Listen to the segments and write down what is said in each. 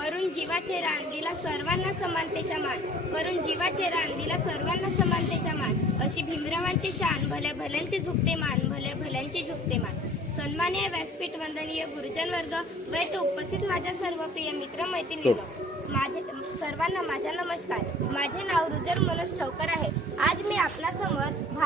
करून जीवाचे रान दिला सर्वांना समानतेचा मान. करून जीवाचे रान दिला सर्वांना समानतेचा मान. अशी भीमरावांची शान भल्या भल्यांची झुकते मान भल्या भल्यांची झुकते मान. सन्माननीय व्यासपीठ वंदनीय गुरुजन वर्ग व येथे उपस्थित माझ्या सर्व प्रिय मित्र मैत्रिणींनो. माझे सर्वांना माझा नमस्कार. माझे नाव रुजल मनोज ठवकर आहे. आज मी आपणासमोर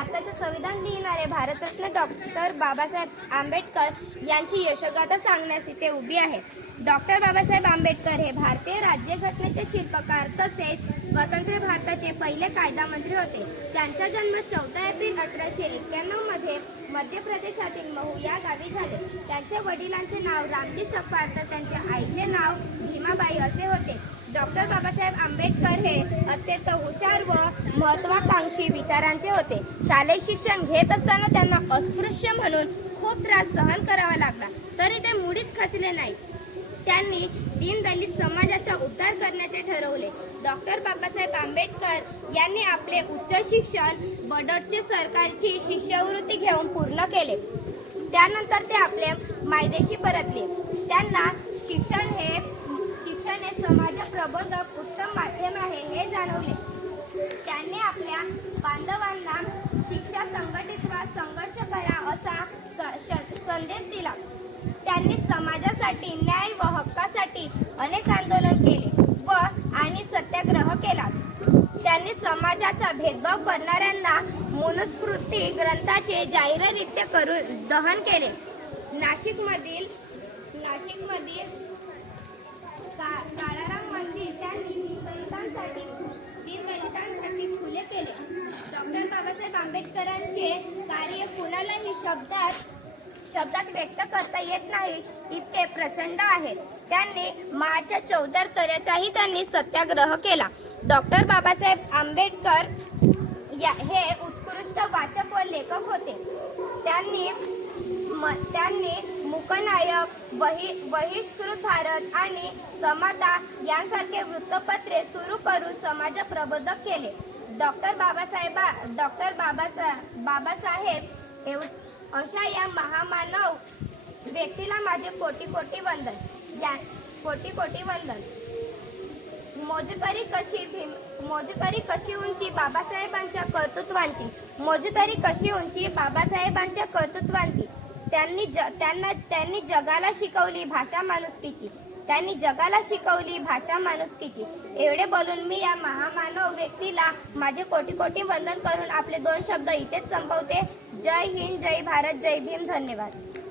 संविधान लिहिणारे भारतरत्न डॉक्टर बाबासाहेब आंबेडकर यांची यशोगाथा सांगण्यास इथे उभी आहे. डॉक्टर बाबासाहेब आंबेडकर हे भारतीय राज्यघटनेचे शिल्पकार तसेच स्वतंत्र भारताचे पहिले कायदा मंत्री होते. त्यांचा जन्म चौदा एप्रिल अठराशे एक्क्याण्णवमध्ये मध्य प्रदेशातील महू या गावी झाले. त्यांच्या वडिलांचे नाव रामजी सपकाळ तर त्यांच्या आईचे नाव भीमाबाई असे होते. डॉक्टर बाबासाहेब आंबेडकर हे अत्यंत हुशार व महत्वाकांक्षी विचारांचे होते. शालेय शिक्षण घेत असताना त्यांना अस्पृश्य म्हणून खूप त्रास सहन करावा लागला. तरी ते मुळीच खचले नाही त्यांनी दीनदलित समाजाचा उद्धार करण्याचे ठरवले. डॉक्टर बाबासाहेब आंबेडकर यांनी आपले उच्च शिक्षण बडोदचे सरकारची शिष्यवृत्ती घेऊन पूर्ण केले. त्यानंतर ते आपले मायदेशी परतले. त्यांना शिक्षण हे शिक्षण हे समाज प्रबोधक उत्तम माध्यम आहे हे जाणवले. त्यांनी आपल्या बांधवांना शिक्षा संघटित वा संघर्ष करा असा स- श- संदेश दिला. त्यांनी समाजासाठी न्याय व हक्कासाठी अनेक आंदोलन केले व आणि सत्याग्रह केला. त्यांनी समाजाचा भेदभाव करणाऱ्यांना मनुस्मृती ग्रंथाचे जाहीररित्य करून दहन केले. नाशिकमधील नाशिकमधील काळाराम मंदिर त्यांनी निसंतांसाठी दीनदलितांसाठी खुले केले. डॉक्टर बाबासाहेब आंबेडकरांचे कार्य कुणालाही शब्दात शब्दात व्यक्त करता येत नाही इतके प्रचंड आहेत त्यांनी मार्चच्या चौदर तऱ्याचाही त्यांनी सत्याग्रह केला. डॉक्टर बाबासाहेब आंबेडकर या हे उत्कृष्ट वाचक व लेखक होते. त्यांनी म त्या बहि बहिष्कृत भारत आणि समता यांसारखे वृत्तपत्रे सुरू करून समाज प्रबोधक केले. डॉक्टर बाबासाहेबा डॉक्टर बाबासा बाबासाहेब एव अशा या महामानव व्यक्तीला माझे कोटी कोटी वंदन. या कोटी कोटी वंदन. मोजकरी कशी भीम मोजकरी कशी उंची बाबासाहेबांच्या कर्तृत्वांची? मोजतरी कशी उंची बाबासाहेबांच्या कर्तृत्वांची? त्यांनी ज त्यांना त्यांनी जगाला शिकवली भाषा माणुसकीची. त्यांनी जगाला शिकवली भाषा माणुसकीची. एवढे बोलून मी या महामानव व्यक्तीला माझे कोटी कोटी वंदन करून आपले दोन शब्द इथेच संपवते. जय हिंद जय भारत जय भीम. धन्यवाद.